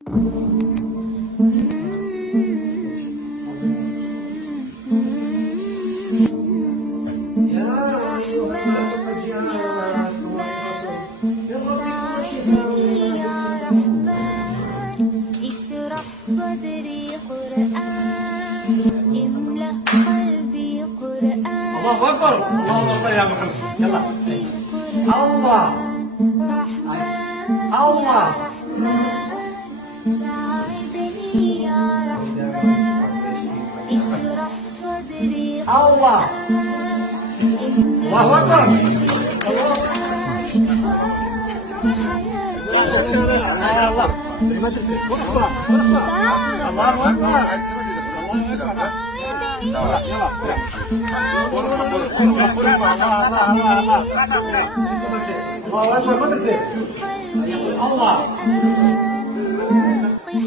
اشرح صدري قرآن املأ قلبي قرآن. الله أكبر. اللهم صل على محمد. يلا. الله الله ساعدني يا رحمن اشرح صدري الله. الله أكبر. الله ما تنسى. الله أكبر. الله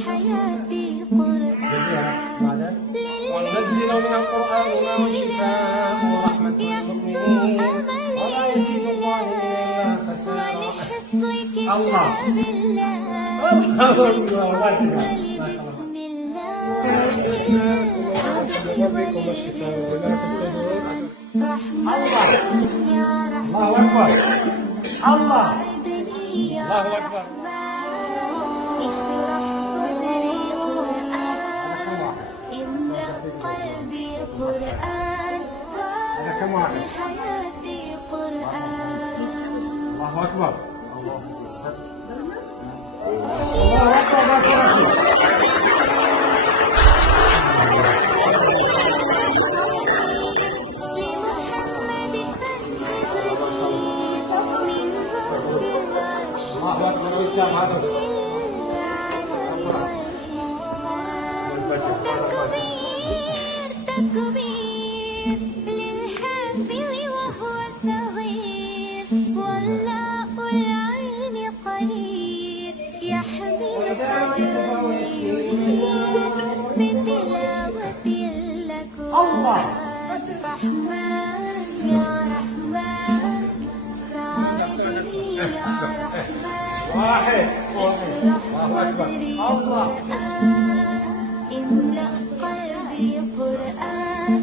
حياتي قرآن وننزل من القرآن ما هو شفاء ورحمة للمؤمنين ولا يزيد الظالمين إلا خسارا. الله ربكم الشفاء ولا تستجيبون. الله الله أكبر. الله الله أكبر. اشرح صدري قرآن املأ قلبي قرآن حياتي قرآن. الله أكبر. الله أكبر. تكبير للحافظ وهو صغير والله العين قريب يحمل بتلاوة لكم. رحمن يا رحمن ساعدني يا رحمن واحد. اشرح صدري قرآن املأ قلبي قرآن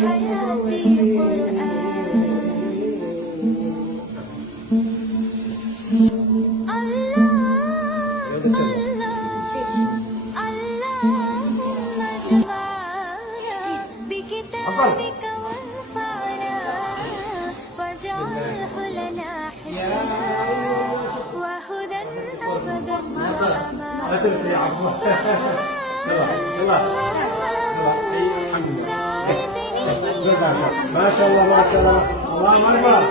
حياتي قرآن. اللهم اجمعنا بكتابك وانفعنا واجعله لنا حسنا وهدى أبدا لا تنسى يا عبد الله. يلا يلا الحمد لله. ما شاء الله ما شاء الله. الله أكبر.